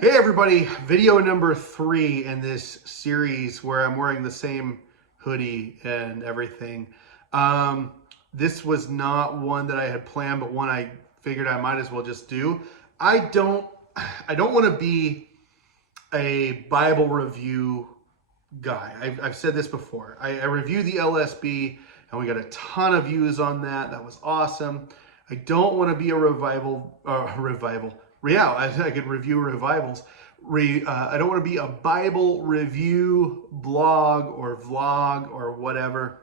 Hey everybody, video number 3 in this series where I'm wearing the same hoodie and everything. This was not one that I had planned, but one I figured I might as well just do. I don't want to be a Bible review guy. I've said this before. I reviewed the LSB and we got a ton of views on that. That was awesome. I don't want to be a revival. Yeah, I could review revivals. I don't want to be a Bible review blog or vlog or whatever.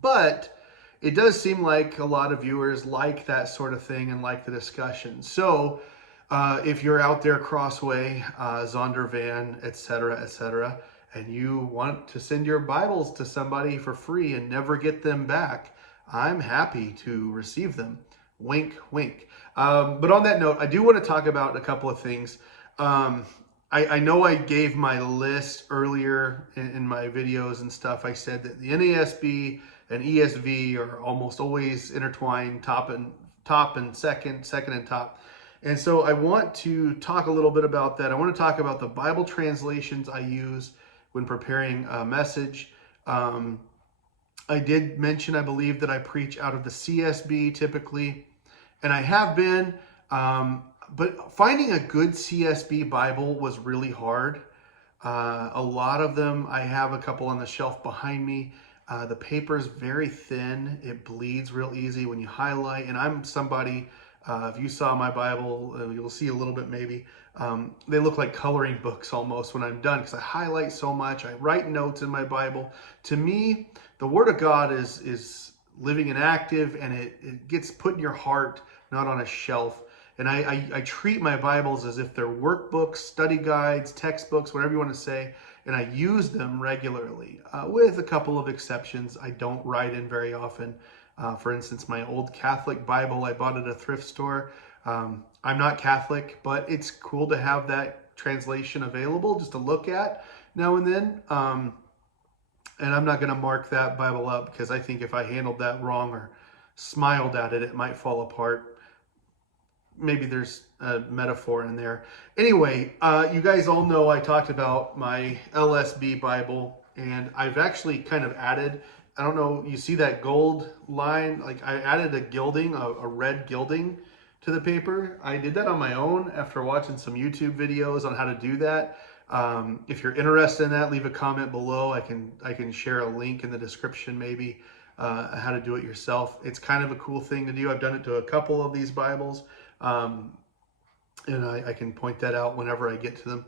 But it does seem like a lot of viewers like that sort of thing and like the discussion. So if you're out there Crossway, Zondervan, etc., and you want to send your Bibles to somebody for free and never get them back, I'm happy to receive them. Wink, wink. But on that note, I do want to talk about a couple of things. I know I gave my list earlier in my videos and stuff. I said that the NASB and ESV are almost always intertwined, top and second and top. And so I want to talk a little bit about that. I want to talk about the Bible translations I use when preparing a message. I did mention, I believe, that I preach out of the CSB typically, and I have been, but finding a good CSB Bible was really hard. A lot of them, I have a couple on the shelf behind me. The paper's very thin. It bleeds real easy when you highlight, and I'm somebody, if you saw my Bible, you'll see a little bit maybe. They look like coloring books almost when I'm done because I highlight so much. I write notes in my Bible. To me, the Word of God is living and active, and it gets put in your heart, not on a shelf. And I treat my Bibles as if they're workbooks, study guides, textbooks, whatever you want to say, and I use them regularly, with a couple of exceptions. I don't write in very often. For instance, my old Catholic Bible I bought at a thrift store. I'm not Catholic, but it's cool to have that translation available just to look at now and then. And I'm not going to mark that Bible up because I think if I handled that wrong or smiled at it, it might fall apart. Maybe there's a metaphor in there. Anyway, you guys all know I talked about my LSB Bible, and I've actually kind of added, I don't know, you see that gold line? Like I added a gilding, a red gilding to the paper. I did that on my own after watching some YouTube videos on how to do that. If you're interested in that, leave a comment below. I can share a link in the description maybe, how to do it yourself. It's kind of a cool thing to do. I've done it to a couple of these Bibles. And I can point that out whenever I get to them.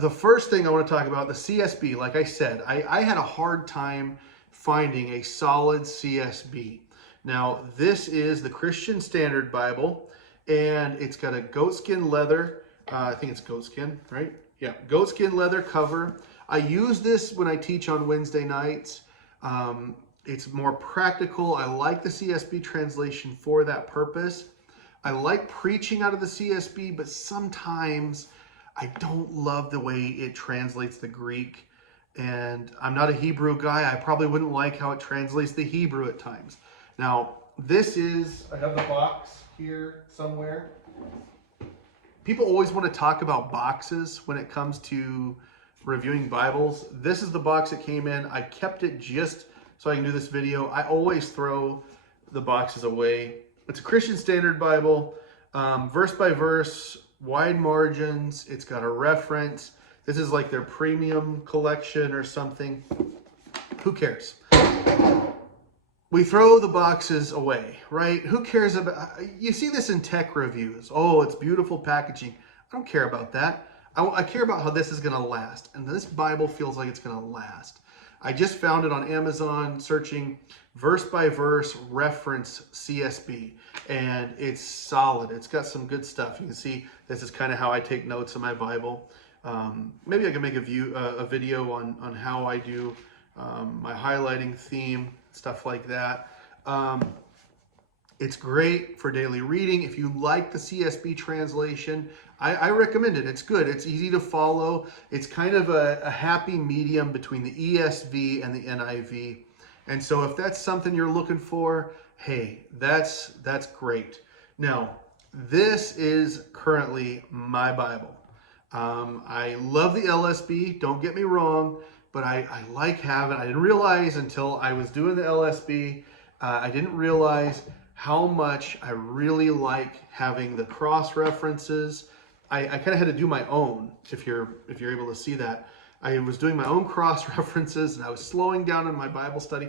The first thing I want to talk about, the CSB, like I said, I had a hard time finding a solid CSB. Now, this is the Christian Standard Bible, and it's got a goatskin leather. I think it's goatskin, right? Yeah, goatskin leather cover. I use this when I teach on Wednesday nights. It's more practical. I like the CSB translation for that purpose. I like preaching out of the CSB, but sometimes I don't love the way it translates the Greek. And I'm not a Hebrew guy. I probably wouldn't like how it translates the Hebrew at times. Now, this is, I have the box here somewhere. People always want to talk about boxes when it comes to reviewing Bibles. This is the box it came in. I kept it just so I can do this video. I always throw the boxes away. It's a Christian Standard Bible, verse by verse, wide margins. It's got a reference. This is like their premium collection or something. Who cares? We throw the boxes away, right? Who cares about, you see this in tech reviews. Oh, it's beautiful packaging. I don't care about that. I care about how this is going to last. And this Bible feels like it's going to last. I just found it on Amazon searching verse by verse reference CSB, and it's solid. It's got some good stuff. You can see this is kind of how I take notes in my Bible. Maybe I can make a video on how I do my highlighting theme, stuff like that. It's great for daily reading. If you like the CSB translation, I recommend it. It's good. It's easy to follow. It's kind of a happy medium between the ESV and the NIV. And so if that's something you're looking for, hey, that's great. Now, this is currently my Bible. I love the LSB, don't get me wrong, but I like having, I didn't realize until I was doing the LSB, I didn't realize how much I really like having the cross references. I kind of had to do my own, if you're able to see that. I was doing my own cross references, and I was slowing down in my Bible study.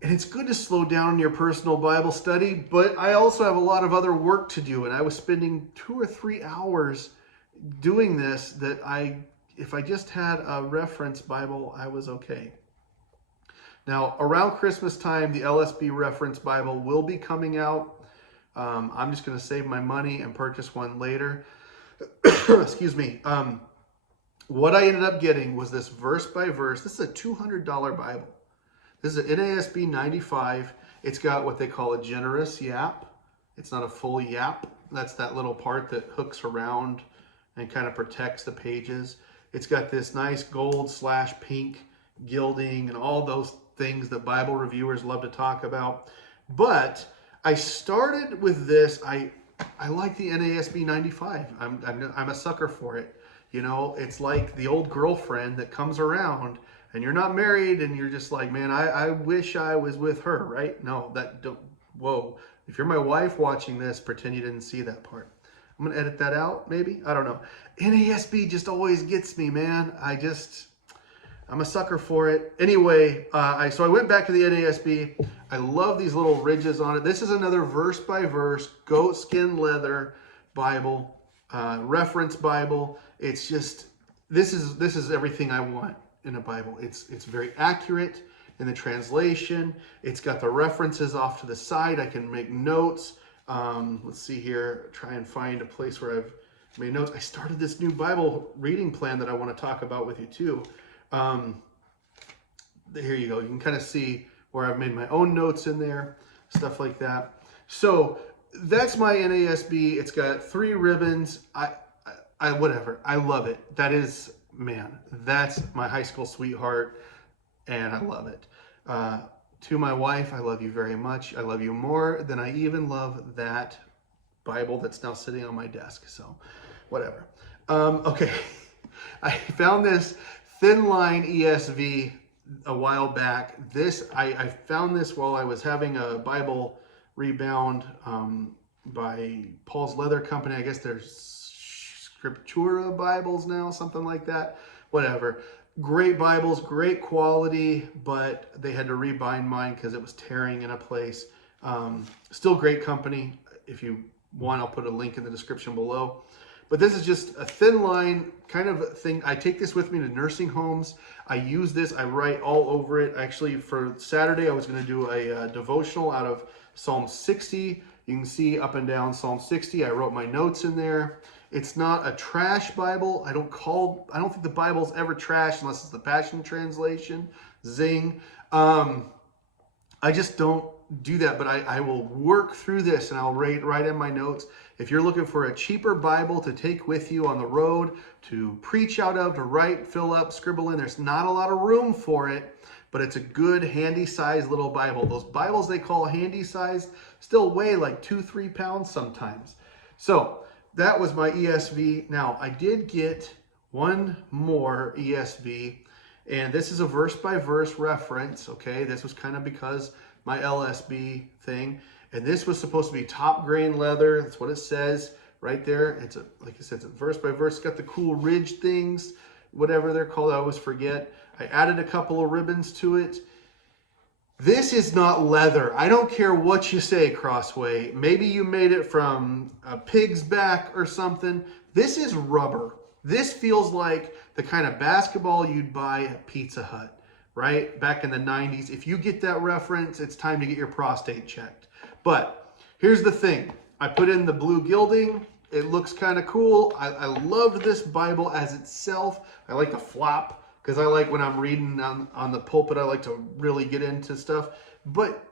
And it's good to slow down in your personal Bible study, but I also have a lot of other work to do, and I was spending 2 or 3 hours doing this that if I just had a reference Bible, I was okay. Now, around Christmas time, the LSB Reference Bible will be coming out. I'm just going to save my money and purchase one later. Excuse me. What I ended up getting was this verse by verse. This is a $200 Bible. This is an NASB 95. It's got what they call a generous yap. It's not a full yap. That's that little part that hooks around and kind of protects the pages. It's got this nice gold/pink gilding and all those things that Bible reviewers love to talk about. But I started with this. I like the NASB 95. I'm a sucker for it. You know, it's like the old girlfriend that comes around and you're not married and you're just like, man, I wish I was with her, right? No, whoa. If you're my wife watching this, pretend you didn't see that part. I'm going to edit that out, maybe? I don't know. NASB just always gets me, man. I'm a sucker for it. Anyway, so I went back to the NASB. I love these little ridges on it. This is another verse by verse, goat skin leather Bible, reference Bible. It's just, this is everything I want in a Bible. It's very accurate in the translation. It's got the references off to the side. I can make notes. Let's see here, try and find a place where I've made notes. I started this new Bible reading plan that I want to talk about with you too. Here you go. You can kind of see where I've made my own notes in there, stuff like that. So that's my NASB. It's got 3 ribbons. Whatever. I love it. That is, man, that's my high school sweetheart, and I love it. To my wife, I love you very much. I love you more than I even love that Bible that's now sitting on my desk. So, whatever. Okay. I found this Thin Line ESV a while back. I found this while I was having a Bible rebound by Paul's Leather Company. I guess there's Scriptura Bibles now, something like that. Whatever. Great Bibles, great quality, but they had to rebind mine because it was tearing in a place. Still great company. If you want, I'll put a link in the description below. But this is just a thin line kind of thing. I take this with me to nursing homes. I use this. I write all over it. Actually, for Saturday, I was going to do a devotional out of Psalm 60. You can see up and down Psalm 60. I wrote my notes in there. It's not a trash Bible. I don't think the Bible's ever trash unless it's the Passion Translation. Zing. I just don't do that, but I will work through this and I'll write in my notes. If you're looking for a cheaper Bible to take with you on the road, to preach out of, to write, fill up, scribble in, there's not a lot of room for it, but it's a good handy-sized little Bible. Those Bibles they call handy-sized still weigh like 2-3 pounds sometimes. So that was my ESV. Now, I did get one more ESV, and this is a verse-by-verse reference, okay? This was kind of because my LSB thing, and this was supposed to be top grain leather. That's what it says right there. It's like I said, it's a verse-by-verse. It's got the cool ridge things, whatever they're called, I always forget. I added a couple of ribbons to it. This is not leather. I don't care what you say, Crossway. Maybe you made it from a pig's back or something. This is rubber. This feels like the kind of basketball you'd buy at Pizza Hut, right? Back in the 90s. If you get that reference, it's time to get your prostate checked. But here's the thing. I put in the blue gilding. It looks kind of cool. I loved this Bible as itself. I like the flop, because I like when I'm reading on the pulpit, I like to really get into stuff. But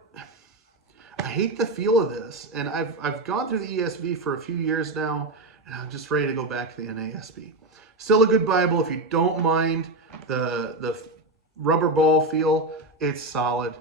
I hate the feel of this. And I've gone through the ESV for a few years now, and I'm just ready to go back to the NASB. Still a good Bible if you don't mind the rubber ball feel. It's solid.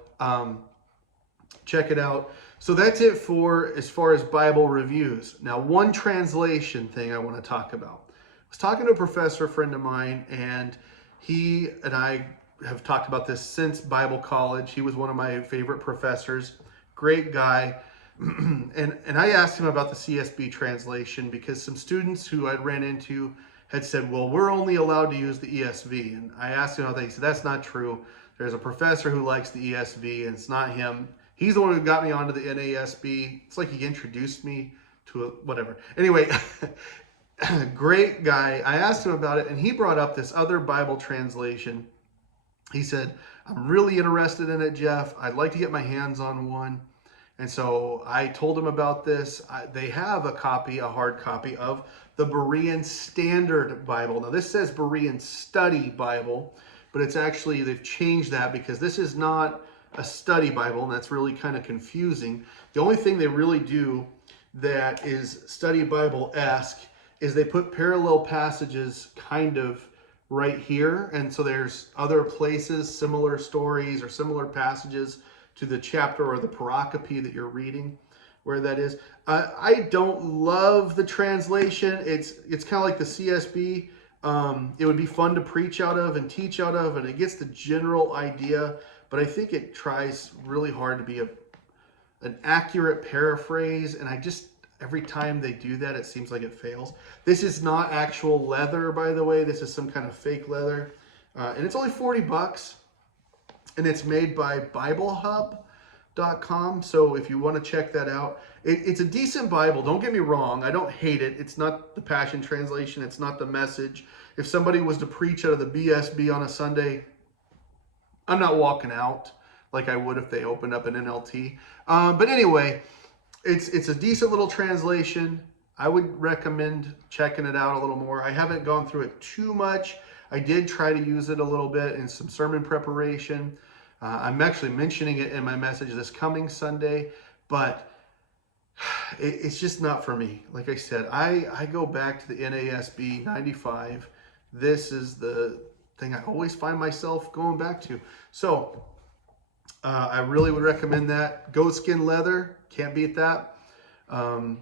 Check it out. So that's it for as far as Bible reviews. Now, one translation thing I want to talk about. I was talking to a professor friend of mine, and he and I have talked about this since Bible college. He was one of my favorite professors, great guy. and I asked him about the CSB translation because some students who I'd ran into had said, well, we're only allowed to use the ESV. And I asked him about that. He said, that's not true. There's a professor who likes the ESV, and it's not him. He's the one who got me onto the NASB. It's like he introduced me to whatever. Anyway, great guy. I asked him about it, and he brought up this other Bible translation. He said, I'm really interested in it, Jeff. I'd like to get my hands on one. And so I told him about this. They have a copy, a hard copy of the Berean Standard Bible. Now this says Berean Study Bible, but it's actually, they've changed that because this is not a study Bible, and that's really kind of confusing. The only thing they really do that is study Bible-esque is they put parallel passages kind of right here. And so there's other places, similar stories or similar passages to the chapter or the pericope that you're reading, where that is. I don't love the translation. It's kind of like the CSB. It would be fun to preach out of and teach out of, and it gets the general idea, but I think it tries really hard to be an accurate paraphrase, and I just, every time they do that, it seems like it fails. This is not actual leather, by the way. This is some kind of fake leather, and it's only $40. And it's made by BibleHub.com. So if you want to check that out, it's a decent Bible. Don't get me wrong. I don't hate it. It's not the Passion Translation. It's not the Message. If somebody was to preach out of the BSB on a Sunday, I'm not walking out like I would if they opened up an NLT. But anyway, it's a decent little translation. I would recommend checking it out a little more. I haven't gone through it too much. I did try to use it a little bit in some sermon preparation. I'm actually mentioning it in my message this coming Sunday, but it's just not for me. Like I said, I go back to the NASB 95. This is the thing I always find myself going back to. So I really would recommend that. Goatskin leather, can't beat that. If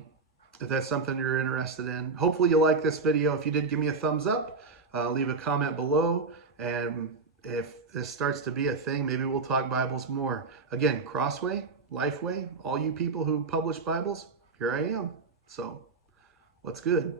that's something you're interested in. Hopefully you like this video. If you did, give me a thumbs up. Leave a comment below, and if this starts to be a thing, maybe we'll talk Bibles more. Again, Crossway, Lifeway, all you people who publish Bibles, here I am. So, what's good?